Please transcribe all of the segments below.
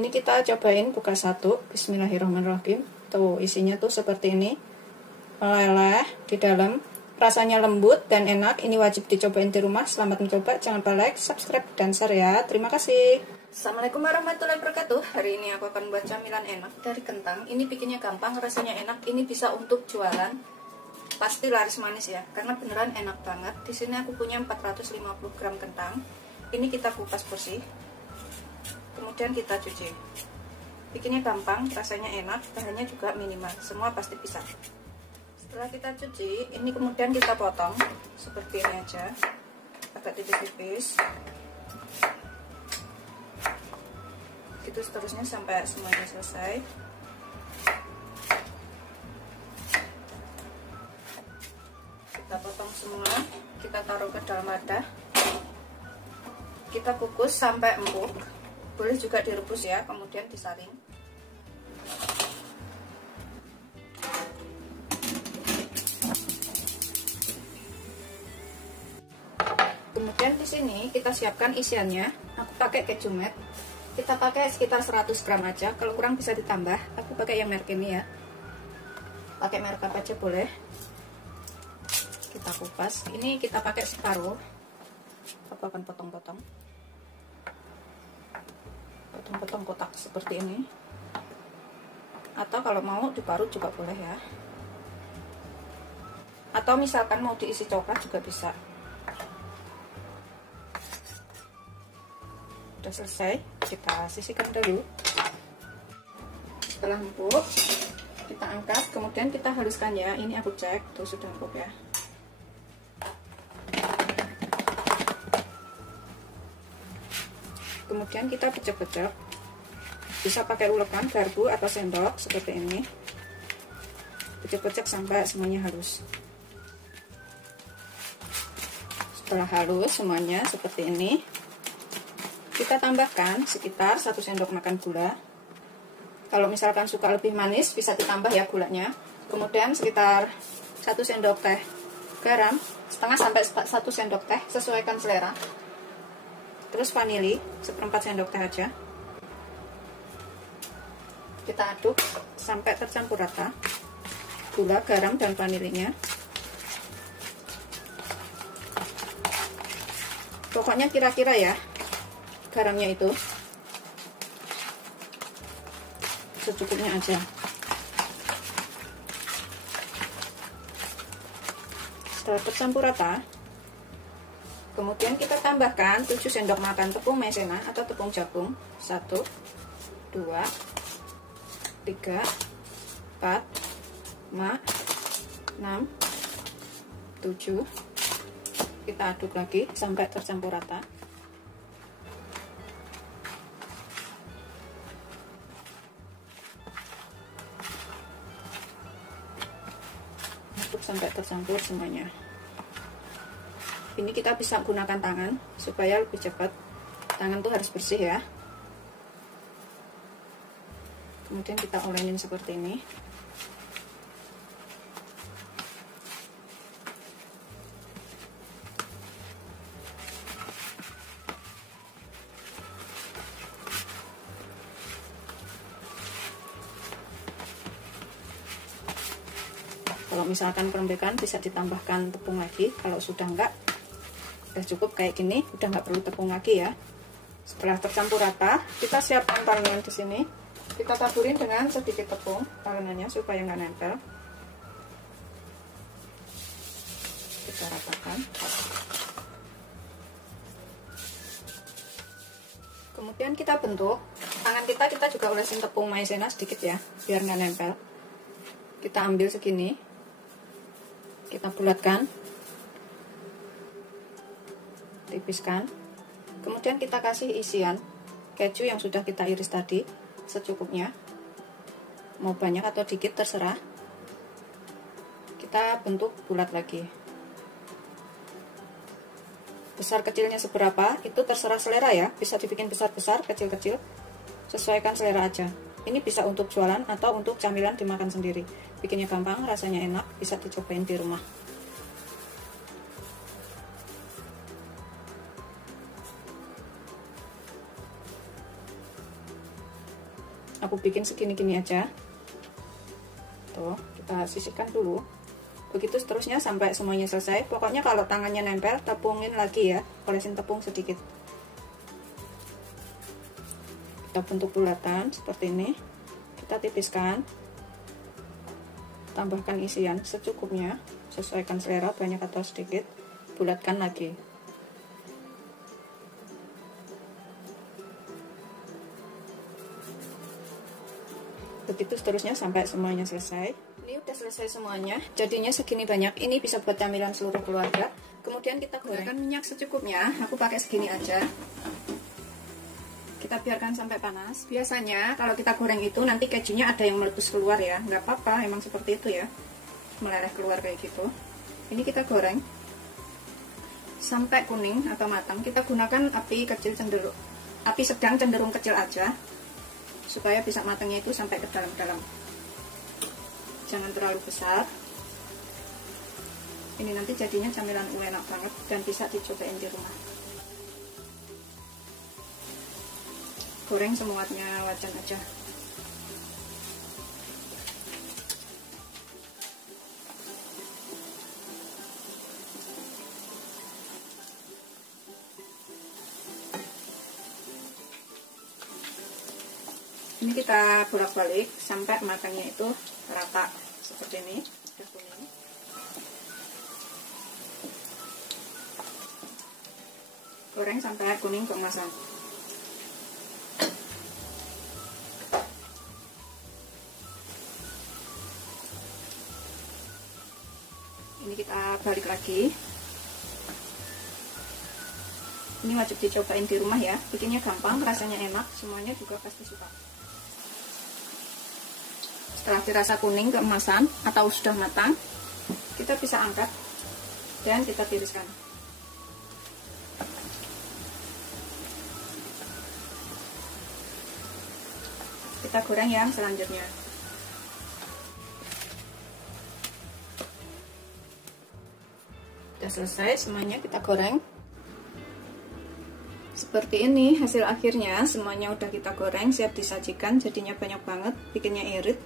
Ini kita cobain buka satu. Bismillahirrahmanirrahim. Tuh isinya tuh seperti ini, meleleh di dalam, rasanya lembut dan enak. Ini wajib dicobain di rumah. Selamat mencoba, jangan lupa like, subscribe, dan share ya. Terima kasih. Assalamualaikum warahmatullahi wabarakatuh. Hari ini aku akan buat camilan enak dari kentang. Ini bikinnya gampang, rasanya enak. Ini bisa untuk jualan, pasti laris manis ya, karena beneran enak banget. Di sini aku punya 450 gram kentang. Ini kita kupas bersih, kemudian kita cuci. Bikinnya gampang, rasanya enak, bahannya juga minimal, semua pasti bisa. Setelah kita cuci, ini kemudian kita potong seperti ini aja, agak tipis-tipis. Gitu seterusnya sampai semuanya selesai. Kita potong semua, kita taruh ke dalam wadah. Kita kukus sampai empuk. Boleh juga direbus ya, kemudian disaring. Kemudian di sini kita siapkan isiannya. Aku pakai keju Mat. Kita pakai sekitar 100 gram aja. Kalau kurang bisa ditambah. Aku pakai yang merek ini ya. Pakai merek apa aja boleh. Kita kupas. Ini kita pakai separuh. Aku akan potong-potong. Potong-potong kotak seperti ini, atau kalau mau diparut juga boleh ya, atau misalkan mau diisi coklat juga bisa. Udah selesai, kita sisihkan dulu. Setelah empuk kita angkat, kemudian kita haluskan ya. Ini aku cek tuh sudah empuk ya. Kemudian kita pecah-pecah, bisa pakai ulekan, garpu, atau sendok seperti ini. Pecah-pecah sampai semuanya halus. Setelah halus semuanya seperti ini, kita tambahkan sekitar 1 sendok makan gula. Kalau misalkan suka lebih manis bisa ditambah ya gulanya. Kemudian sekitar 1 sendok teh garam, setengah sampai 1 sendok teh, sesuaikan selera. Terus vanili, 1/4 sendok teh aja. Kita aduk sampai tercampur rata gula, garam, dan vanilinya. Pokoknya kira-kira ya, garamnya itu secukupnya aja. Setelah tercampur rata, kemudian kita tambahkan 7 sendok makan tepung maizena atau tepung jagung. 1, 2, 3, 4, 5, 6, 7. Kita aduk lagi sampai tercampur rata. Aduk sampai tercampur semuanya. Ini kita bisa gunakan tangan supaya lebih cepat. Tangan tuh harus bersih ya. Kemudian kita olenin seperti ini. Kalau misalkan kelembekan bisa ditambahkan tepung lagi. Kalau sudah enggak, udah cukup kayak gini, udah nggak perlu tepung lagi ya. Setelah tercampur rata, kita siapkan talenan di sini. Kita taburin dengan sedikit tepung talenannya supaya nggak nempel. Kita ratakan. Kemudian kita bentuk. Tangan kita juga olesin tepung maizena sedikit ya, biar nggak nempel. Kita ambil segini, kita bulatkan, tipiskan. Kemudian kita kasih isian keju yang sudah kita iris tadi secukupnya, mau banyak atau dikit terserah. Kita bentuk bulat lagi. Besar kecilnya seberapa itu terserah selera ya, bisa dibikin besar-besar, kecil-kecil, sesuaikan selera aja. Ini bisa untuk jualan atau untuk camilan dimakan sendiri. Bikinnya gampang, rasanya enak, bisa dicobain di rumah. Aku bikin segini-gini aja. Tuh, kita sisihkan dulu. Begitu seterusnya sampai semuanya selesai. Pokoknya kalau tangannya nempel, tepungin lagi ya, olesin tepung sedikit. Kita bentuk bulatan seperti ini. Kita tipiskan. Tambahkan isian secukupnya, sesuaikan selera, banyak atau sedikit. Bulatkan lagi. Begitu seterusnya sampai semuanya selesai. Ini udah selesai semuanya, jadinya segini banyak. Ini bisa buat camilan seluruh keluarga. Kemudian kita gorengkan minyak secukupnya. Aku pakai segini aja. Kita biarkan sampai panas. Biasanya kalau kita goreng itu nanti kejunya ada yang meletus keluar ya. Nggak apa-apa, emang seperti itu ya, meleleh keluar kayak gitu. Ini kita goreng sampai kuning atau matang. Kita gunakan api kecil cenderung, api sedang cenderung kecil aja, supaya bisa matangnya itu sampai ke dalam-dalam. Jangan terlalu besar. Ini nanti jadinya camilan enak banget dan bisa dicobain di rumah. Goreng semuanya wajan aja. Ini kita bolak-balik sampai matangnya itu rata seperti ini, udah kuning. Goreng sampai kuning keemasan. Ini kita balik lagi. Ini wajib dicobain di rumah ya, bikinnya gampang, rasanya enak, semuanya juga pasti suka. Setelah dirasa kuning keemasan atau sudah matang, kita bisa angkat dan kita tiriskan. Kita goreng yang selanjutnya. Sudah selesai semuanya, kita goreng. Seperti ini hasil akhirnya, semuanya udah kita goreng, siap disajikan. Jadinya banyak banget, bikinnya irit,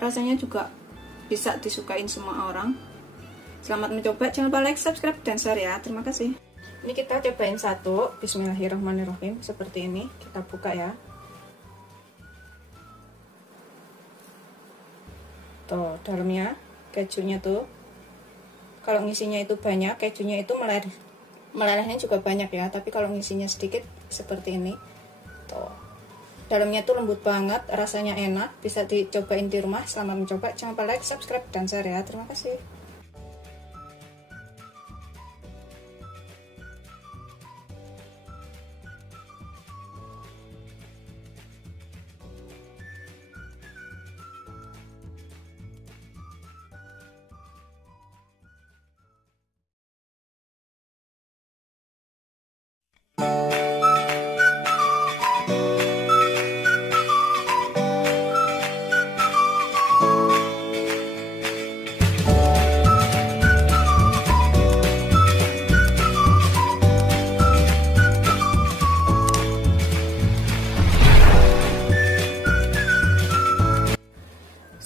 rasanya juga bisa disukain semua orang. Selamat mencoba, jangan lupa like, subscribe, dan share ya. Terima kasih. Ini kita cobain satu. Bismillahirrahmanirrahim. Seperti ini, kita buka ya. Tuh, dalamnya kejunya tuh, kalau ngisinya itu banyak, kejunya itu melelehnya juga banyak ya, tapi kalau ngisinya sedikit seperti ini tuh, dalamnya tuh lembut banget, rasanya enak, bisa dicobain di rumah. Selamat mencoba, jangan lupa like, subscribe, dan share ya. Terima kasih.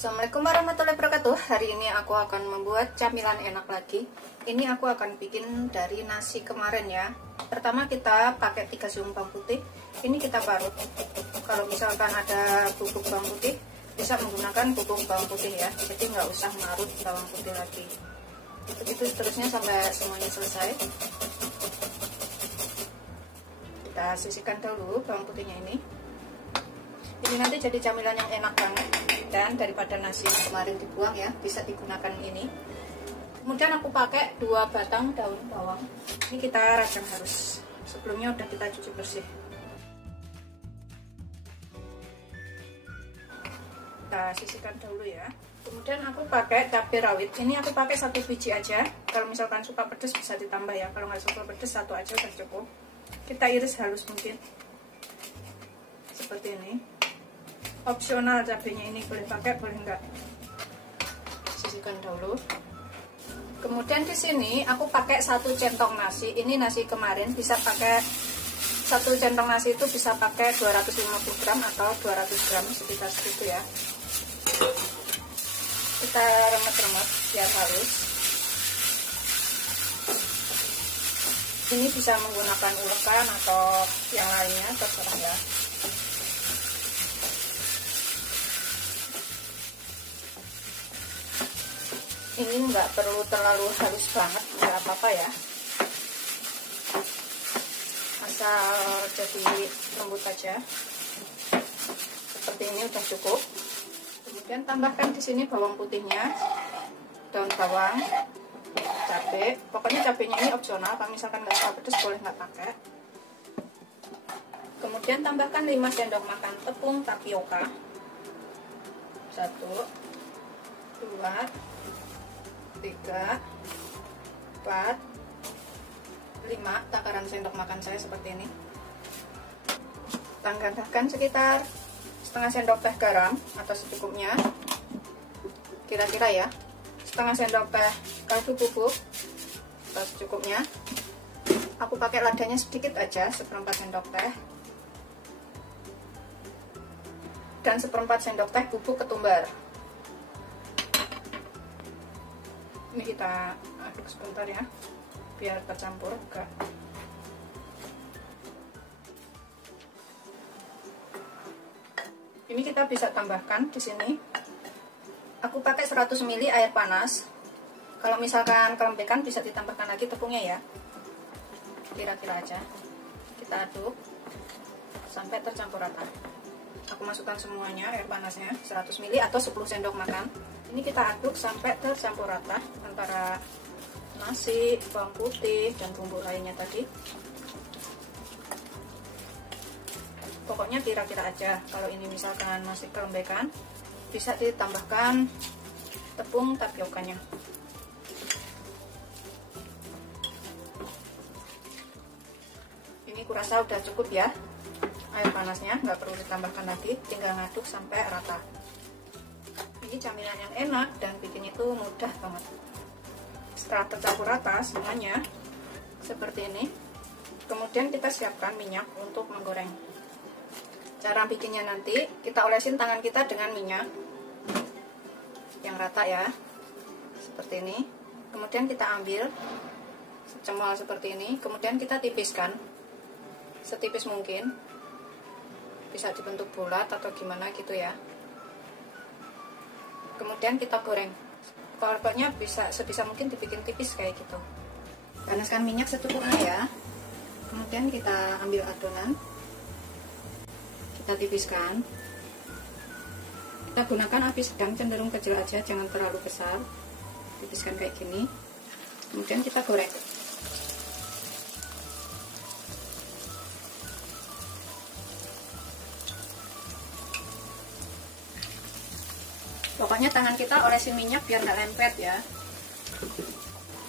Assalamualaikum warahmatullahi wabarakatuh. Hari ini aku akan membuat camilan enak lagi. Ini aku akan bikin dari nasi kemarin ya. Pertama kita pakai 3 siung bawang putih. Ini kita parut. Kalau misalkan ada bubuk bawang putih, bisa menggunakan bubuk bawang putih ya. Jadi nggak usah marut bawang putih lagi. Begitu seterusnya sampai semuanya selesai. Kita sisihkan dulu bawang putihnya ini. Ini nanti jadi camilan yang enak banget, dan daripada nasi yang kemarin dibuang ya, bisa digunakan ini. Kemudian aku pakai 2 batang daun bawang. Ini kita rajang halus. Sebelumnya udah kita cuci bersih. Kita sisihkan dulu ya. Kemudian aku pakai cabai rawit. Ini aku pakai 1 biji aja. Kalau misalkan suka pedas bisa ditambah ya. Kalau nggak suka pedas 1 aja udah cukup. Kita iris halus mungkin seperti ini. Opsional cabenya ini, boleh pakai boleh enggak. Sisihkan dulu. Kemudian di sini aku pakai 1 centong nasi. Ini nasi kemarin, bisa pakai satu centong nasi itu bisa pakai 250 gram atau 200 gram, sekitar segitu ya. Kita remet-remet biar halus. Ini bisa menggunakan ulekan atau yang lainnya, terserah ya. Ini nggak perlu terlalu halus banget, nggak apa-apa ya, asal jadi lembut aja. Seperti ini udah cukup. Kemudian tambahkan di sini bawang putihnya, daun bawang, cabai. Pokoknya cabainya ini opsional, kalau misalkan nggak suka pedas boleh nggak pakai. Kemudian tambahkan 5 sendok makan tepung tapioka. 1, 2, 3, 4, 5 takaran sendok makan saya seperti ini. Tambahkan sekitar setengah sendok teh garam atau secukupnya, kira-kira ya. Setengah sendok teh kaldu bubuk atau secukupnya. Aku pakai ladanya sedikit aja, 1/4 sendok teh. Dan 1/4 sendok teh bubuk ketumbar. Ini kita aduk sebentar ya, biar tercampur enggak. Ini kita bisa tambahkan di sini. Aku pakai 100 ml air panas. Kalau misalkan kelembekan bisa ditambahkan lagi tepungnya ya. Kira-kira aja. Kita aduk sampai tercampur rata. Aku masukkan semuanya air panasnya, 100 ml atau 10 sendok makan. Ini kita aduk sampai tercampur rata antara nasi, bawang putih, dan bumbu lainnya tadi. Pokoknya kira-kira aja. Kalau ini misalkan masih kelembekan, bisa ditambahkan tepung tapiokanya. Ini kurasa udah cukup ya air panasnya, nggak perlu ditambahkan lagi, tinggal ngaduk sampai rata. Ini camilan yang enak dan bikin itu mudah banget. Setelah tercampur rata semuanya seperti ini, kemudian kita siapkan minyak untuk menggoreng. Cara bikinnya nanti kita olesin tangan kita dengan minyak yang rata ya, seperti ini. Kemudian kita ambil secemol seperti ini, kemudian kita tipiskan setipis mungkin, bisa dibentuk bulat atau gimana gitu ya. Kemudian kita goreng. Pokoknya bisa sebisa mungkin dibikin tipis kayak gitu. Panaskan minyak secukupnya ya. Kemudian kita ambil adonan, kita tipiskan. Kita gunakan api sedang, cenderung kecil aja, jangan terlalu besar. Tipiskan kayak gini. Kemudian kita goreng. Pokoknya tangan kita olesin minyak biar nggak lempet ya.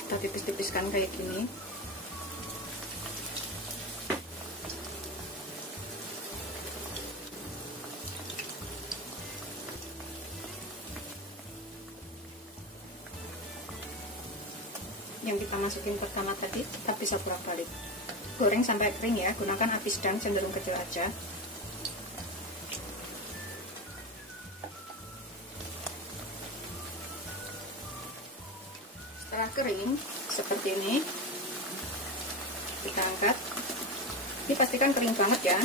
Kita tipis-tipiskan kayak gini. Yang kita masukin pertama tadi kita bisa bolak-balik. Goreng sampai kering ya, gunakan api sedang, cenderung kecil aja. Setelah kering seperti ini, kita angkat. Ini pastikan kering banget ya.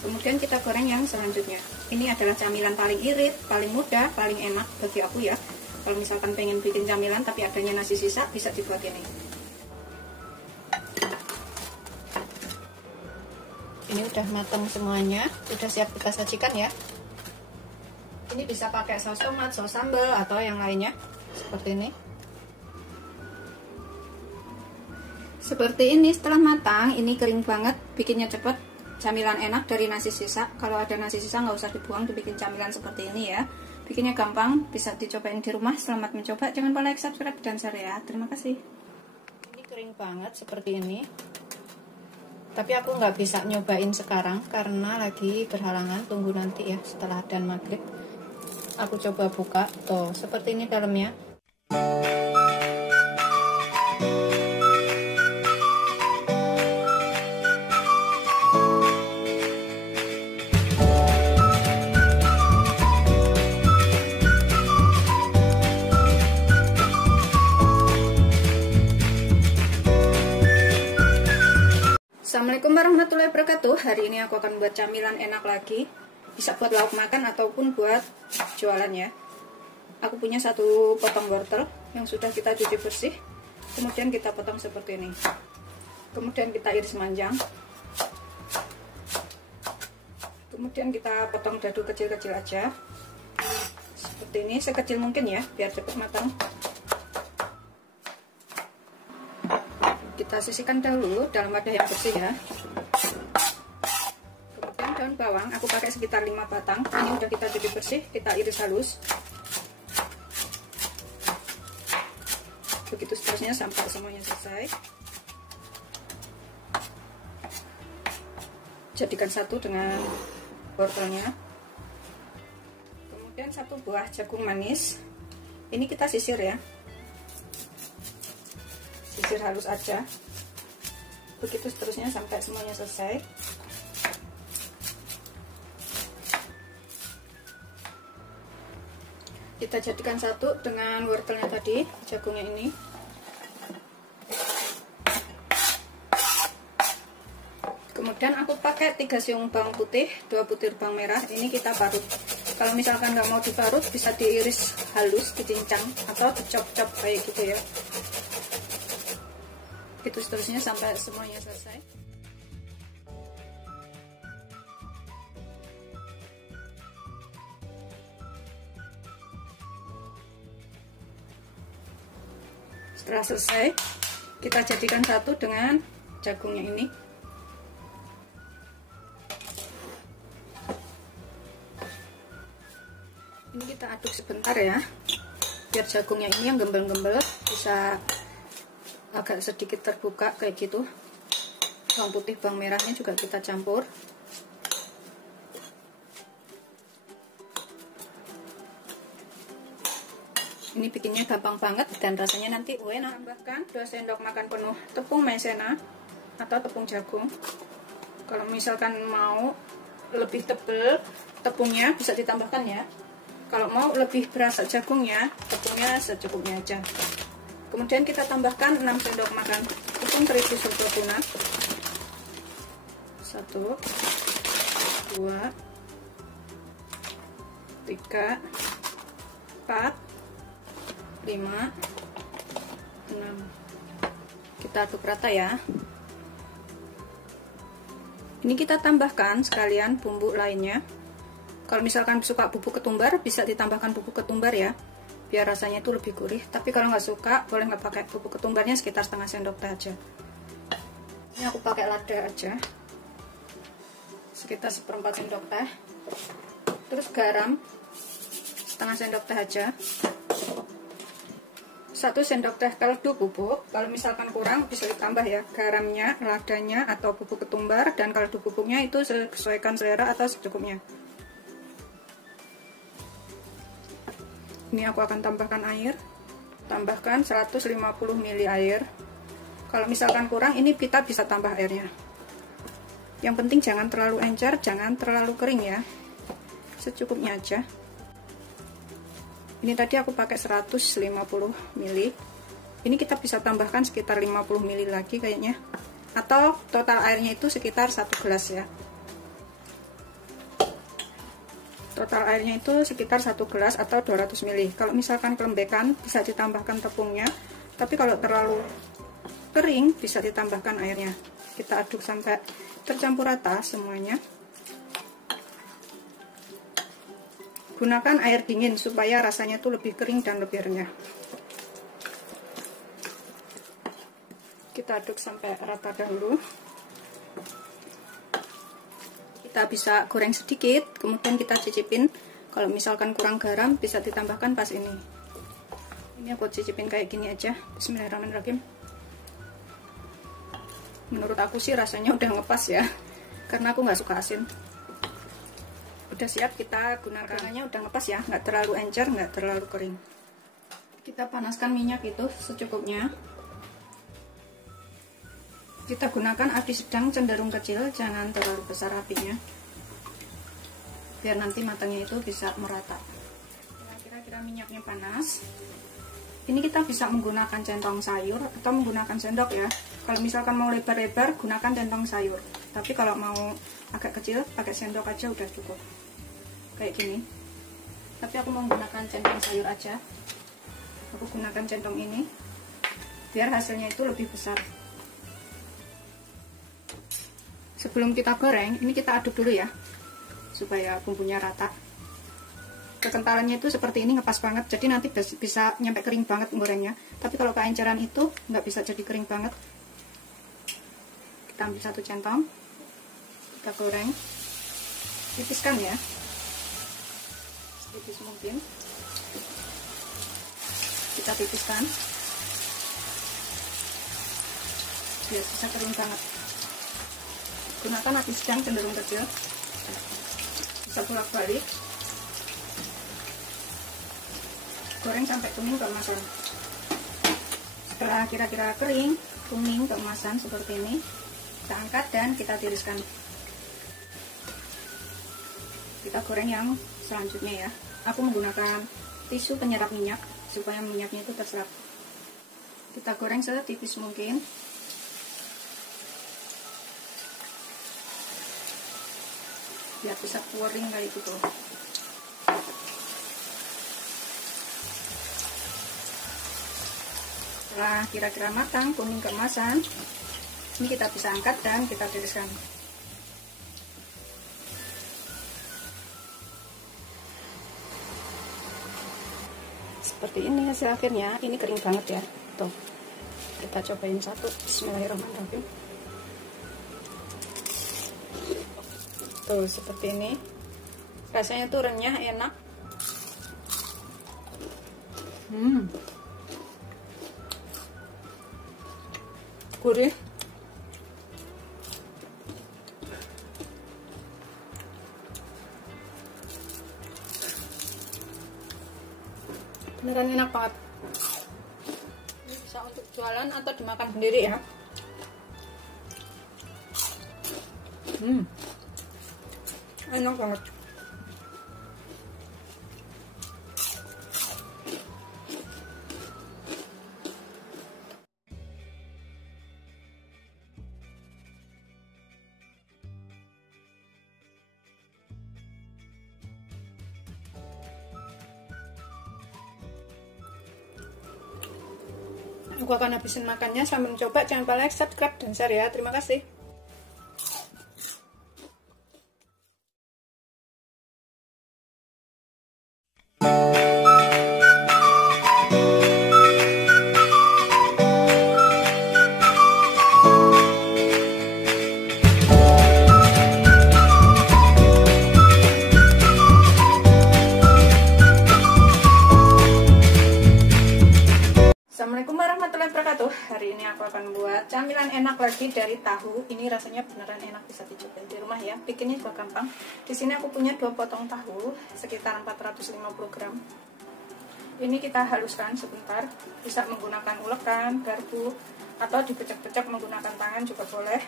Kemudian kita goreng yang selanjutnya. Ini adalah camilan paling irit, paling mudah, paling enak bagi aku ya. Kalau misalkan pengen bikin camilan tapi adanya nasi sisa, bisa dibuat ini. Ini udah matang semuanya, udah siap kita sajikan ya. Ini bisa pakai saus tomat, saus sambal, atau yang lainnya seperti ini. Seperti ini setelah matang, ini kering banget, bikinnya cepet. Camilan enak dari nasi sisa. Kalau ada nasi sisa nggak usah dibuang, dibikin camilan seperti ini ya. Bikinnya gampang, bisa dicobain di rumah. Selamat mencoba, jangan lupa like, subscribe, dan share ya. Terima kasih. Ini kering banget seperti ini. Tapi aku nggak bisa nyobain sekarang karena lagi berhalangan. Tunggu nanti ya setelah adzan maghrib. Aku coba buka, tuh seperti ini dalamnya. Assalamualaikum warahmatullahi wabarakatuh. Hari ini aku akan buat camilan enak lagi. Bisa buat lauk makan ataupun buat jualan ya. Aku punya 1 potong wortel yang sudah kita cuci bersih. Kemudian kita potong seperti ini. Kemudian kita iris panjang. Kemudian kita potong dadu kecil-kecil aja. Seperti ini, sekecil mungkin ya, biar cepat matang. Kita sisihkan dahulu dalam wadah yang bersih ya. Kemudian daun bawang aku pakai sekitar 5 batang. Ini udah kita cuci bersih, kita iris halus. Begitu seterusnya sampai semuanya selesai. Jadikan satu dengan wortelnya. Kemudian 1 buah jagung manis. Ini kita sisir ya. Sisir halus aja. Begitu seterusnya sampai semuanya selesai. Kita jadikan satu dengan wortelnya tadi, jagungnya ini. Kemudian aku pakai 3 siung bawang putih, 2 butir bawang merah. Ini kita parut. Kalau misalkan nggak mau diparut, bisa diiris halus, dicincang atau dicop-cop kayak gitu ya. Itu seterusnya sampai semuanya selesai. Setelah selesai, kita jadikan satu dengan jagungnya ini. Ini kita aduk sebentar ya, biar jagungnya ini yang gembel-gembel bisa agak sedikit terbuka kayak gitu. Bawang putih, bawang merahnya juga kita campur. Ini bikinnya gampang banget dan rasanya nanti enak. Tambahkan 2 sendok makan penuh tepung maizena atau tepung jagung. Kalau misalkan mau lebih tebal tepungnya bisa ditambahkan ya. Kalau mau lebih berasa jagungnya, tepungnya secukupnya aja. Kemudian kita tambahkan 6 sendok makan tepung terigu sempurna. 1, 2, 3, 4, 5, 6. Kita aduk rata ya. Ini kita tambahkan sekalian bumbu lainnya. Kalau misalkan suka bubuk ketumbar, bisa ditambahkan bubuk ketumbar ya, biar rasanya itu lebih gurih. Tapi kalau nggak suka, boleh nggak pakai bubuk ketumbarnya, sekitar setengah sendok teh aja. Ini aku pakai lada aja, sekitar 1/4 sendok teh. Terus garam setengah sendok teh aja. 1 sendok teh kaldu bubuk. Kalau misalkan kurang bisa ditambah ya, garamnya, ladanya, atau bubuk ketumbar. Dan kaldu bubuknya itu sesuaikan selera atau secukupnya. Ini aku akan tambahkan air. Tambahkan 150 ml air. Kalau misalkan kurang, ini kita bisa tambah airnya. Yang penting jangan terlalu encer, jangan terlalu kering ya. Secukupnya aja. Ini tadi aku pakai 150 ml. Ini kita bisa tambahkan sekitar 50 ml lagi kayaknya. Atau total airnya itu sekitar 1 gelas ya. Total airnya itu sekitar 1 gelas atau 200 ml. Kalau misalkan kelembekan bisa ditambahkan tepungnya. Tapi kalau terlalu kering bisa ditambahkan airnya. Kita aduk sampai tercampur rata semuanya. Gunakan air dingin supaya rasanya tuh lebih kering dan lebih renyah. Kita aduk sampai rata dahulu. Kita bisa goreng sedikit, kemudian kita cicipin. Kalau misalkan kurang garam bisa ditambahkan pas ini. Ini aku cicipin kayak gini aja. Bismillahirrahmanirrahim. Menurut aku sih rasanya udah ngepas ya, karena aku nggak suka asin. Udah siap kita gunakan. Rasanya udah ngepas ya, nggak terlalu encer, nggak terlalu kering. Kita panaskan minyak itu secukupnya. Kita gunakan api sedang cenderung kecil, jangan terlalu besar apinya, biar nanti matangnya itu bisa merata. Kira-kira minyaknya panas. Ini kita bisa menggunakan centong sayur atau menggunakan sendok ya. Kalau misalkan mau lebar-lebar, gunakan centong sayur. Tapi kalau mau agak kecil, pakai sendok aja udah cukup. Kayak gini. Tapi aku mau menggunakan centong sayur aja. Aku gunakan centong ini, biar hasilnya itu lebih besar. Sebelum kita goreng, ini kita aduk dulu ya, supaya bumbunya rata. Kekentalannya itu seperti ini, ngepas banget, jadi nanti bisa nyampe kering banget gorengnya. Tapi kalau keenceran itu nggak bisa jadi kering banget. Kita ambil satu centong, kita goreng, tipiskan ya, tipis mungkin. Kita tipiskan biar bisa kering banget. Gunakan api sedang cenderung kecil, bisa bolak-balik. Goreng sampai kuning keemasan. Setelah kira-kira kering, kuning keemasan seperti ini, kita angkat dan kita tiriskan. Kita goreng yang selanjutnya ya. Aku menggunakan tisu penyerap minyak supaya minyaknya itu terserap. Kita goreng setipis mungkin. Biar bisa kering kayak gitu. Setelah kira-kira matang, kuning keemasan, ini kita bisa angkat dan kita tiriskan. Seperti ini hasil akhirnya. Ini kering banget ya. Tuh, kita cobain satu. Bismillahirrahmanirrahim. Tuh, seperti ini. Rasanya tuh renyah, enak. Gurih. Beneran enak banget. Ini bisa untuk jualan atau dimakan sendiri ya. Enak banget. Aku akan habisin makannya sambil mencoba. Jangan lupa like, subscribe, dan share ya. Terima kasih. Assalamualaikum warahmatullahi wabarakatuh. Hari ini aku akan buat camilan enak lagi dari tahu. Ini rasanya beneran enak, bisa dicobain di rumah ya. Bikinnya juga gampang. Di sini aku punya 2 potong tahu sekitar 450 gram. Ini kita haluskan sebentar. Bisa menggunakan ulekan, garpu, atau dipecek-pecek menggunakan tangan juga boleh.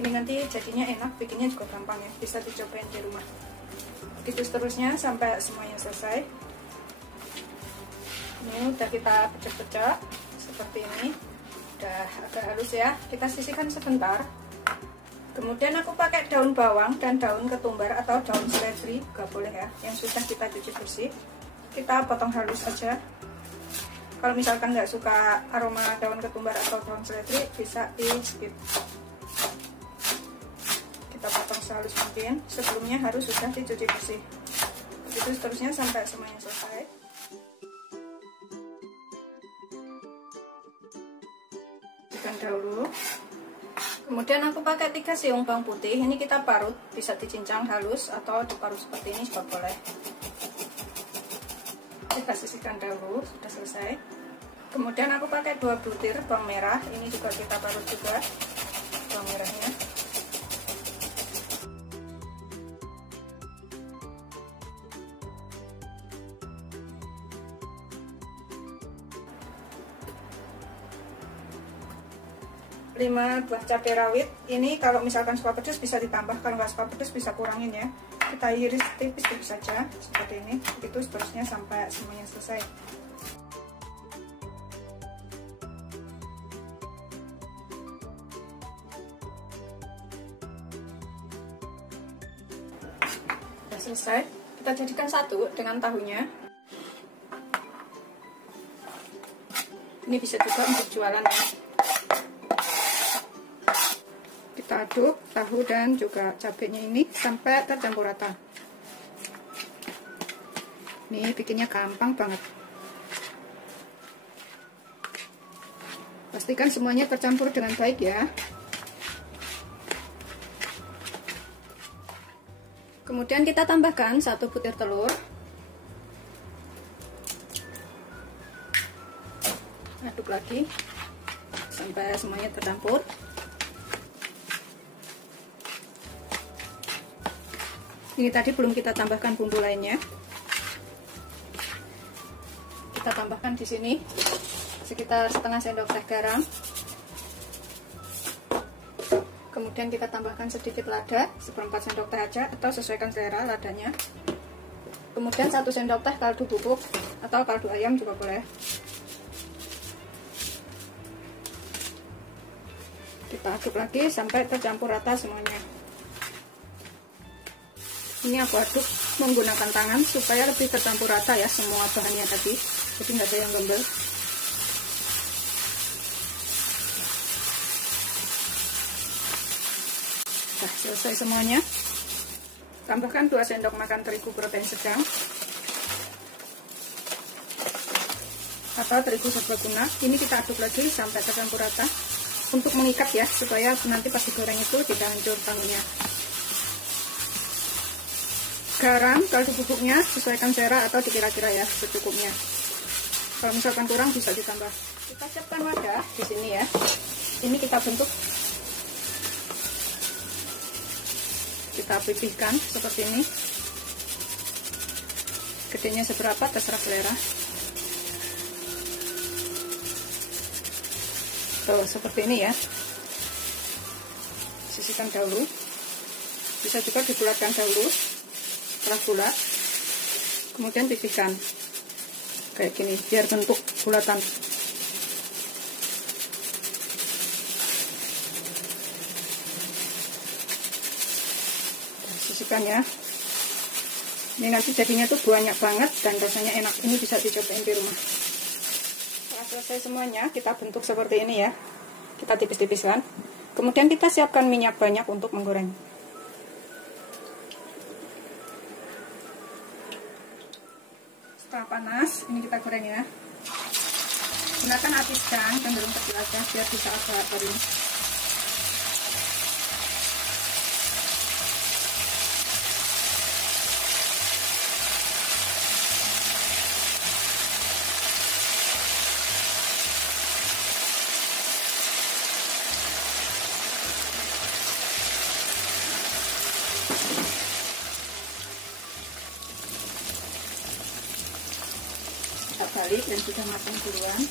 Ini nanti jadinya enak, bikinnya juga gampang ya. Bisa dicobain di rumah. Begitu seterusnya sampai semuanya selesai. Ini udah kita pecah-pecah seperti ini, udah agak halus ya. Kita sisihkan sebentar. Kemudian aku pakai daun bawang dan daun ketumbar atau daun seledri, gak boleh ya, yang sudah kita cuci bersih. Kita potong halus aja. Kalau misalkan nggak suka aroma daun ketumbar atau daun seledri, bisa di skip. Kita potong sehalus mungkin. Sebelumnya harus sudah dicuci bersih. Begitu seterusnya sampai semuanya selesai. Dahulu. Kemudian aku pakai 3 siung bawang putih. Ini kita parut, bisa dicincang halus atau diparut seperti ini juga boleh. Kita sisihkan dahulu, sudah selesai. Kemudian aku pakai 2 butir bawang merah. Ini juga kita parut juga bawang merahnya. Lima buah cabai rawit. Ini kalau misalkan suka pedas bisa ditambah, kalau nggak suka pedas bisa kurangin ya. kita iris tipis-tipis saja seperti ini. Itu seterusnya sampai semuanya selesai. Sudah selesai, kita jadikan satu dengan tahunya. Ini bisa juga untuk jualan ya. Kita aduk tahu dan juga cabenya ini sampai tercampur rata. Ini bikinnya gampang banget. Pastikan semuanya tercampur dengan baik ya. Kemudian kita tambahkan 1 butir telur. Aduk lagi sampai semuanya tercampur. Ini tadi belum kita tambahkan bumbu lainnya. Kita tambahkan di sini sekitar setengah sendok teh garam. Kemudian kita tambahkan sedikit lada, 1/4 sendok teh aja atau sesuaikan selera ladanya. Kemudian 1 sendok teh kaldu bubuk atau kaldu ayam juga boleh. Kita aduk lagi sampai tercampur rata semuanya. Ini aku aduk menggunakan tangan supaya lebih tercampur rata ya semua bahannya tadi, jadi nggak ada yang gembel. Nah, selesai semuanya. Tambahkan 2 sendok makan terigu protein sedang atau terigu serbaguna. Ini kita aduk lagi sampai tercampur rata untuk mengikat ya, supaya nanti pas digoreng itu tidak hancur tahunya. Garam, kaldu bubuknya sesuaikan selera atau dikira-kira ya secukupnya. Kalau misalkan kurang bisa ditambah. Kita siapkan wadah di sini ya. Ini kita bentuk, kita pipihkan seperti ini. Gedenya seberapa terserah selera. Tuh seperti ini ya. Sisihkan dahulu. Bisa juga dibulatkan dahulu. Setelah bulat, kemudian pipihkan kayak gini biar bentuk bulatan. Sisihkan ya. Ini nanti jadinya tuh banyak banget dan rasanya enak. Ini bisa dicobain di rumah. Setelah selesai semuanya, kita bentuk seperti ini ya. Kita tipis-tipiskan. Kemudian kita siapkan minyak banyak untuk menggoreng. Setelah panas, ini kita goreng ya. Gunakan api sedang, cenderung kecil aja biar bisa agak kering. Kita balik dan sudah matang duluan.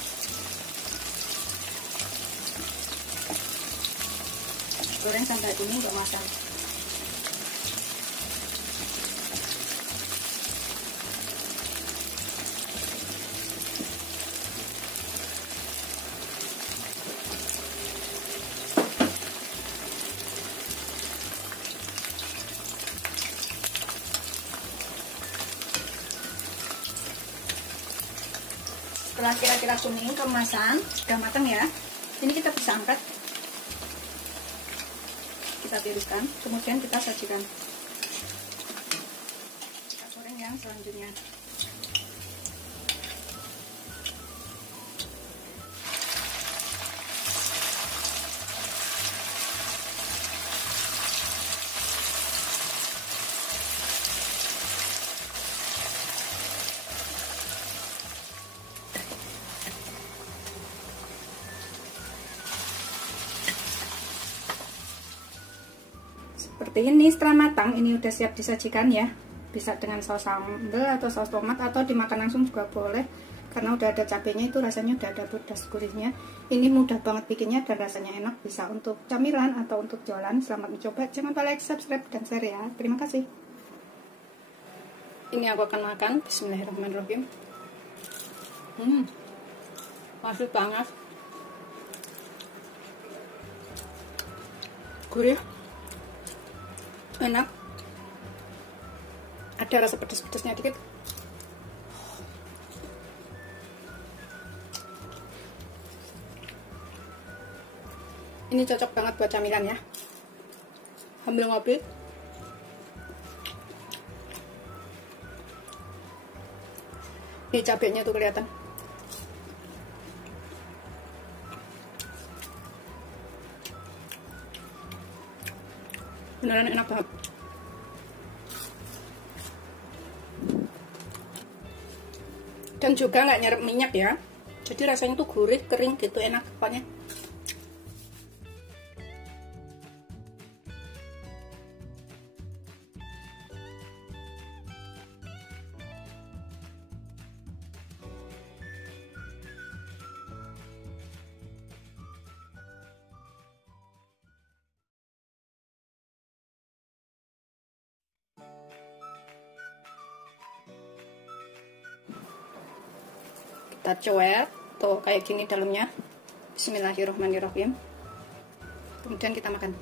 Goreng sampai ini untuk matang. Setelah kira-kira kuning kemasan, sudah matang ya. Ini kita bisa angkat. Kita tiriskan, kemudian kita sajikan. Kita goreng yang selanjutnya. Seperti ini setelah matang, ini udah siap disajikan ya. Bisa dengan saus sambal atau saus tomat atau dimakan langsung juga boleh. Karena udah ada cabenya itu rasanya udah ada pedas gurihnya. Ini mudah banget bikinnya dan rasanya enak. Bisa untuk camilan atau untuk jualan. Selamat mencoba. Jangan lupa like, subscribe, dan share ya. Terima kasih. Ini aku akan makan. Bismillahirrahmanirrahim. Masih banget. Gurih. Enak. Ada rasa pedas-pedasnya dikit. Ini cocok banget buat camilan ya. Sambil ngopi. Ini cabenya tuh kelihatan. Beneran enak banget. Dan juga nggak nyerap minyak ya. Jadi rasanya tuh gurih, kering gitu, enak pokoknya. Kita cuek tuh kayak gini dalamnya. Bismillahirrahmanirrahim. Kemudian kita makan.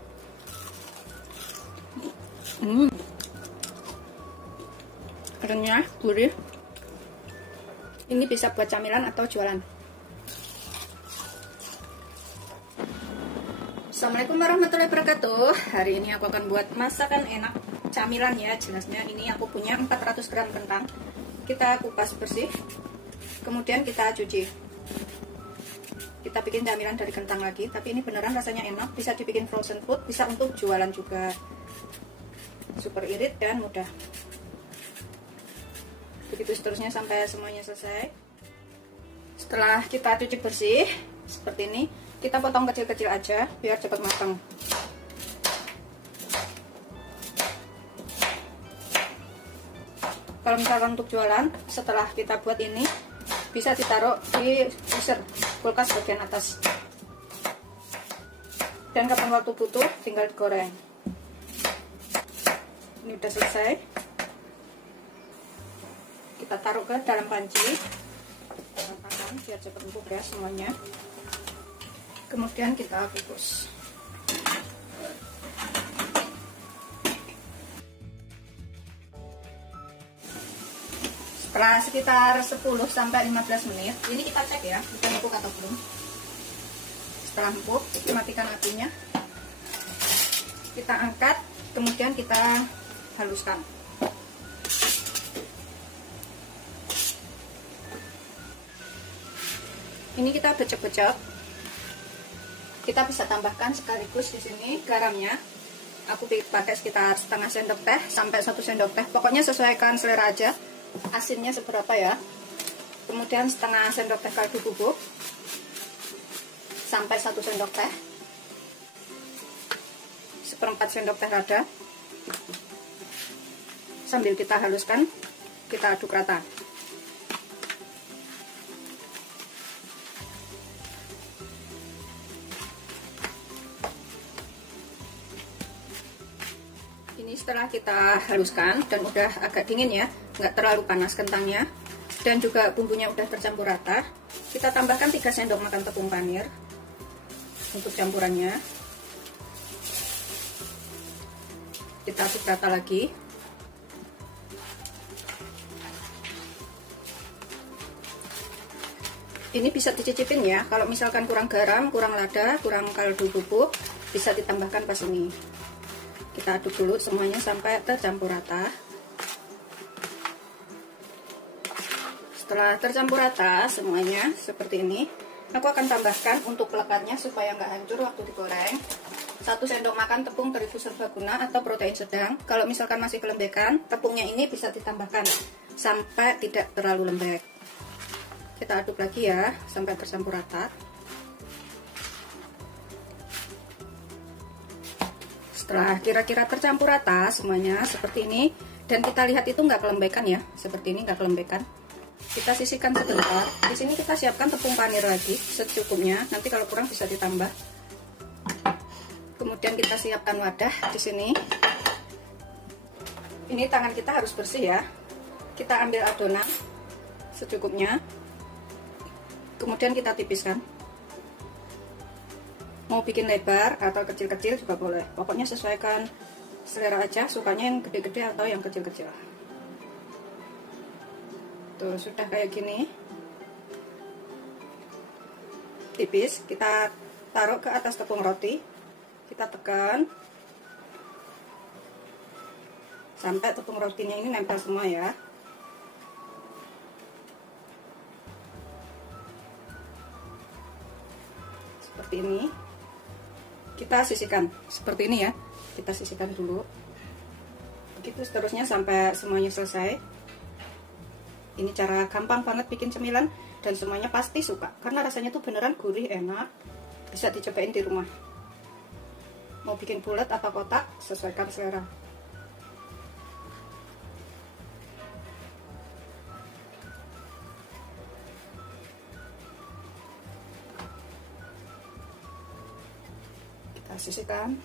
Renyah, gurih. Ini bisa buat camilan atau jualan. Assalamualaikum warahmatullahi wabarakatuh. Hari ini aku akan buat masakan enak camilan ya. Jelasnya ini aku punya 400 gram kentang. Kita kupas bersih. Kemudian kita cuci. Kita bikin camilan dari kentang lagi, tapi ini beneran rasanya enak. Bisa dibikin frozen food, bisa untuk jualan juga. Super irit dan mudah. Begitu seterusnya sampai semuanya selesai. Setelah kita cuci bersih seperti ini, kita potong kecil-kecil aja biar cepat matang. Kalau misalkan untuk jualan, setelah kita buat ini bisa ditaruh di freezer, kulkas bagian atas. Dan kapan waktu butuh tinggal digoreng. Ini udah selesai. Kita taruh ke dalam panci. Tahan biar cepat empuk ya semuanya. Kemudian kita kukus. Setelah sekitar 10-15 menit, ini kita cek ya, udah empuk atau belum. Setelah empuk, matikan apinya. Kita angkat, kemudian kita haluskan. Ini kita becek-becek. Kita bisa tambahkan sekaligus di sini garamnya. Aku pakai sekitar setengah sendok teh sampai 1 sendok teh. Pokoknya sesuaikan selera aja. Asinnya seberapa ya. Kemudian setengah sendok teh kaldu bubuk sampai 1 sendok teh, 1/4 sendok teh lada. Sambil kita haluskan, kita aduk rata. Ini setelah kita haluskan dan udah agak dingin ya, nggak terlalu panas kentangnya, dan juga bumbunya udah tercampur rata. Kita tambahkan 3 sendok makan tepung panir untuk campurannya. Kita aduk rata lagi. Ini bisa dicicipin ya, kalau misalkan kurang garam, kurang lada, kurang kaldu bubuk, bisa ditambahkan pas ini. Kita aduk dulu semuanya sampai tercampur rata. Setelah tercampur rata semuanya seperti ini, aku akan tambahkan untuk pelekatnya supaya nggak hancur waktu digoreng, 1 sendok makan tepung terigu serbaguna atau protein sedang. Kalau misalkan masih kelembekan, tepungnya ini bisa ditambahkan sampai tidak terlalu lembek. Kita aduk lagi ya sampai tercampur rata. Setelah kira-kira tercampur rata semuanya seperti ini, dan kita lihat itu nggak kelembekan ya, seperti ini nggak kelembekan, kita sisihkan sebentar. Di sini kita siapkan tepung panir lagi secukupnya, nanti kalau kurang bisa ditambah. Kemudian kita siapkan wadah di sini. Ini tangan kita harus bersih ya, kita ambil adonan secukupnya, kemudian kita tipiskan. Mau bikin lebar atau kecil-kecil juga boleh, pokoknya sesuaikan selera aja, sukanya yang gede-gede atau yang kecil-kecil. Tuh, sudah kayak gini, tipis. Kita taruh ke atas tepung roti, kita tekan sampai tepung rotinya ini nempel semua ya. Seperti ini. Kita sisihkan seperti ini ya, kita sisihkan dulu, begitu seterusnya sampai semuanya selesai. Ini cara gampang banget bikin cemilan dan semuanya pasti suka karena rasanya tuh beneran gurih, enak, bisa dicobain di rumah. Mau bikin bulat apa kotak, sesuaikan selera. Sisihkan.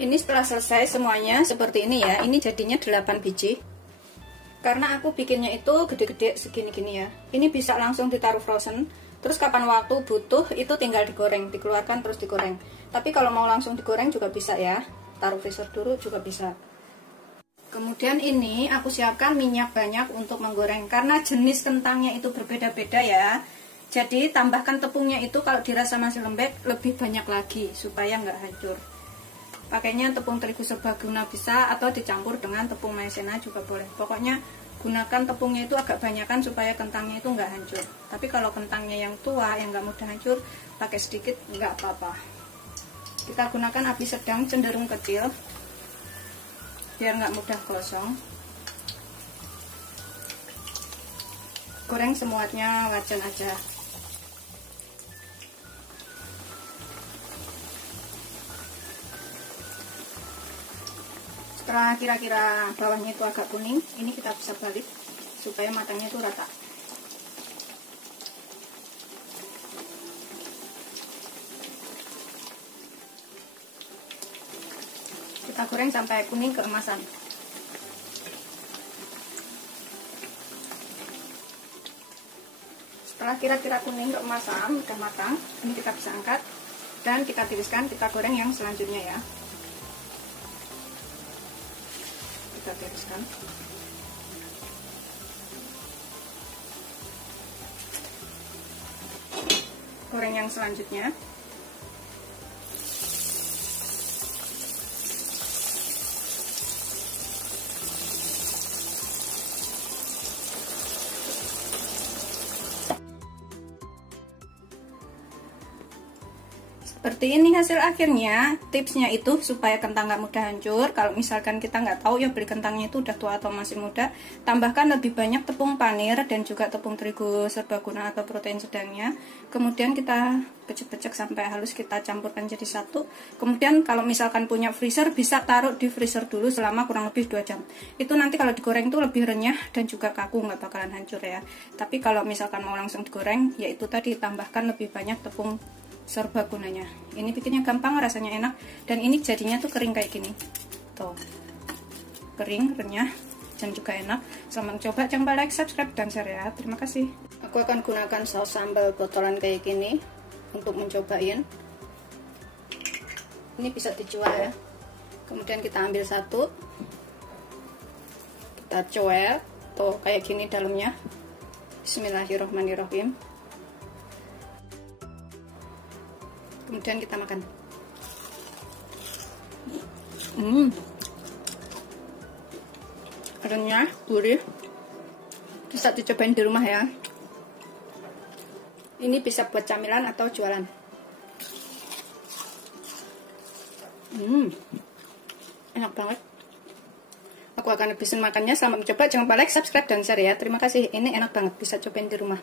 Ini setelah selesai semuanya seperti ini ya. Ini jadinya 8 biji. Karena aku bikinnya itu gede-gede segini-gini ya. Ini bisa langsung ditaruh frozen. Terus kapan waktu butuh itu tinggal digoreng, dikeluarkan terus digoreng. Tapi kalau mau langsung digoreng juga bisa ya. Taruh freezer dulu juga bisa. Kemudian ini aku siapkan minyak banyak untuk menggoreng karena jenis kentangnya itu berbeda-beda ya. Jadi tambahkan tepungnya itu kalau dirasa masih lembek lebih banyak lagi supaya nggak hancur. Pakainya tepung terigu serbaguna bisa atau dicampur dengan tepung maizena juga boleh. Pokoknya gunakan tepungnya itu agak banyakan supaya kentangnya itu nggak hancur. Tapi kalau kentangnya yang tua yang nggak mudah hancur pakai sedikit nggak apa-apa. Kita gunakan api sedang cenderung kecil biar nggak mudah gosong. Goreng semuanya wajan aja. Setelah kira-kira bawahnya itu agak kuning, ini kita bisa balik supaya matangnya itu rata. Kita goreng sampai kuning keemasan. Setelah kira-kira kuning keemasan, udah matang, ini kita bisa angkat dan kita tiriskan, kita goreng yang selanjutnya ya. Kita tiriskan. Goreng yang selanjutnya. Seperti ini hasil akhirnya. Tipsnya itu supaya kentang nggak mudah hancur. Kalau misalkan kita nggak tahu ya beli kentangnya itu udah tua atau masih muda, tambahkan lebih banyak tepung panir dan juga tepung terigu serbaguna atau protein sedangnya. Kemudian kita pecek-pecek sampai halus, kita campurkan jadi satu. Kemudian kalau misalkan punya freezer bisa taruh di freezer dulu selama kurang lebih 2 jam. Itu nanti kalau digoreng itu lebih renyah dan juga kaku, nggak bakalan hancur ya. Tapi kalau misalkan mau langsung digoreng, yaitu tadi tambahkan lebih banyak tepung serbagunanya. Ini bikinnya gampang, rasanya enak, dan ini jadinya tuh kering kayak gini. Tuh. Kering, renyah, dan juga enak. Selamat coba, jangan lupa like, subscribe, dan share ya. Terima kasih. Aku akan gunakan saus sambal botolan kayak gini untuk mencobain. Ini bisa dijual ya. Kemudian kita ambil satu. Kita coel. Tuh, kayak gini dalamnya. Bismillahirrahmanirrahim. Kemudian kita makan. Renyah, gurih. Bisa dicobain di rumah ya. Ini bisa buat camilan atau jualan. Enak banget. Aku akan habisin makannya. Selamat mencoba. Jangan lupa like, subscribe, dan share ya. Terima kasih. Ini enak banget. Bisa cobain di rumah.